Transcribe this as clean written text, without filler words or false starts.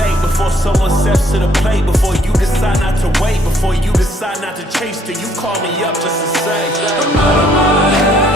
late. Before someone steps to the plate, before you decide not to wait, before you decide not to chase, till you call me up just to say I'm out of my head.